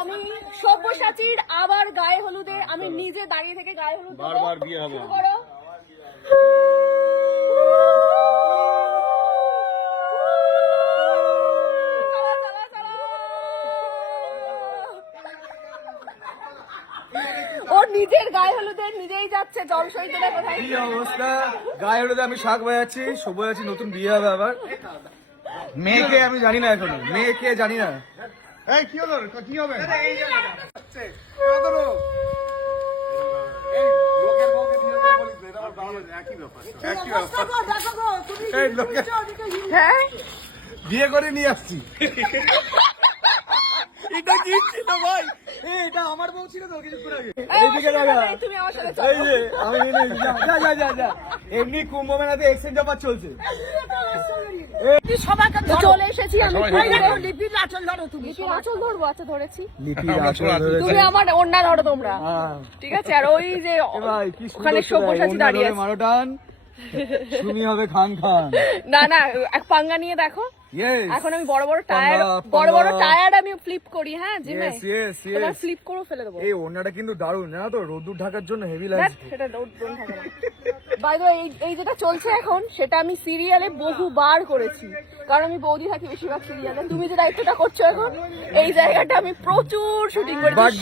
আমি সব্যসাচীর আবার গায়ে হলুদে আমি নিজে দাঁড়িয়ে থেকে গায়ে হলুদ বারবার বিয়ে হবে। শুরু করো। ও নিজের গায়ে হলুদে নিজেই যাচ্ছে, জল সইতে না কোথায়। কি অবস্থা, গায়ে হলুদে আমি শাক বাজাচ্ছি, সব্যসাচী নতুন বিয়ে হবে আবার। মেয়েকে আমি জানি না, এখনো মেয়েকে জানি না। এই কি হলো, কি হবে? হ্যাঁ বিয়ে করে নিয়ে আসছি। এটা কি ছিল ভাই? এটা আমার বউ ছিল তো কিছুক্ষণ আগে। এইদিকে লাগা। তুমি আমার সাথে এই যে আমি যা এমনি কুম্ভ মেলাতে এক্সচেঞ্জ অফার চলছে। চলে এসেছি আমি। লিপির আঁচল ধরো, তুমি লিপির আঁচল ধরবো। আচ্ছা ধরেছি। তুমি আমার ওড়না ধরো তোমরা, ঠিক আছে? আর ওই যে ওখানে সব্যসাচী দাঁড়িয়ে আছে। মারো টান, তুমি হবে খান খান। না না, এক পাঙ্গা নিয়ে দেখো। এখন আমি বড় বড় টায়ার আমি ফ্লিপ করি। হ্যাঁ জিমে তোমার ফ্লিপ করে ফেলে দেবো। এই ওড়নাটা কিন্তু দারুণ, জানো তো, রোদ্দুর ঢাকার জন্য হেভি লাগছে। সেটা বাই দ্য ওয়ে, এই যেটা চলছে এখন সেটা আমি সিরিয়ালে বহুবার করেছি, কারণ আমি বৌদি থাকি বেশিরভাগ সিরিয়ালে। তুমি যে দায়িত্বটা করছো এখন, এই জায়গাটা আমি প্রচুর শুটিং করেছি।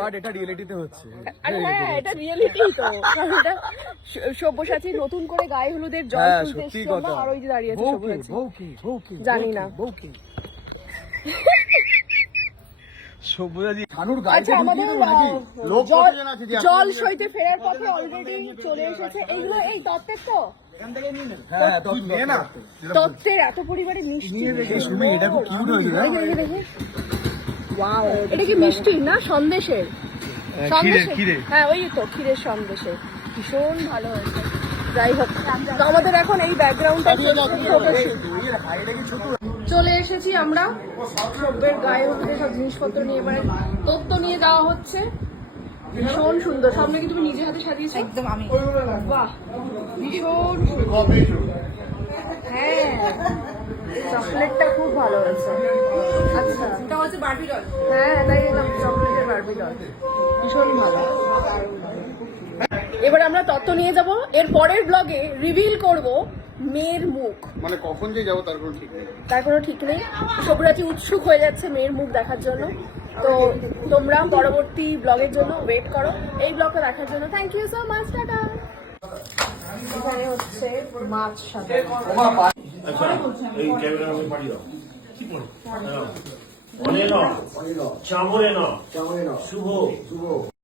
বাট এটা রিয়েলিটিতে হচ্ছে। হ্যাঁ এটা রিয়েলিটি তো, কারণ এটা সব্যসাচী নতুন করে গায়ে হলুদের জল তুলতে এসেছে আমরা, আর ওই যে দাঁড়িয়ে আছে সব্যসাচী। জানি না সব্যসাচী ঠানুর গায়ে। আচ্ছা আমাদের জল সইতে ফেরার পথে অলরেডি চলে এসেছে। এইগুলো এই তত্ত্বের তো, তত্ত্বের এত পরিমাণে মিষ্টি। এটা কি মিষ্টি না সন্দেশের? হ্যাঁ ওই তো ক্ষীরের সন্দেশের, ভীষণ ভালো হয়েছে। যাই হোক, তো আমাদের এখন এই ব্যাকগ্রাউন্ডটা চলে এসেছি আমরা। সব্যের গায়ে হলুদের সব জিনিসপত্র নিয়ে, এবারে তত্ত্ব নিয়ে যাওয়া হচ্ছে। ভীষণ সুন্দর। সামনে কি তুমি নিজে হাতে সাজিয়েছো? একদম আমি। বাহ ভীষণ সুন্দর। হ্যাঁ চকলেটটা খুব ভালো হয়েছে। আচ্ছা এটা হচ্ছে বারবি ডল। হ্যাঁ তাই এলাম, চকলেটের বারবি ডল ভীষণ ভালো। এবার আমরা তত্ত্ব নিয়ে যাব। এর পরের ব্লগে রিভিল করব মেয়ের মুখ। মানে কখন যে যাবো তার কোনো ঠিক নেই। তার কোনো ঠিক নেই। সব্যসাচী উৎসুক হয়ে যাচ্ছে মেয়ের মুখ দেখার জন্য। তো তোমরা পরবর্তী ব্লগের জন্য ওয়েট করো, এই ব্লগটা দেখার জন্য। Thank you so much, tata. এখানে হচ্ছে মাছ সাথে এই ক্যামেরা আমি পাড়ি দাও অনে ন চামড়ে ন শুভ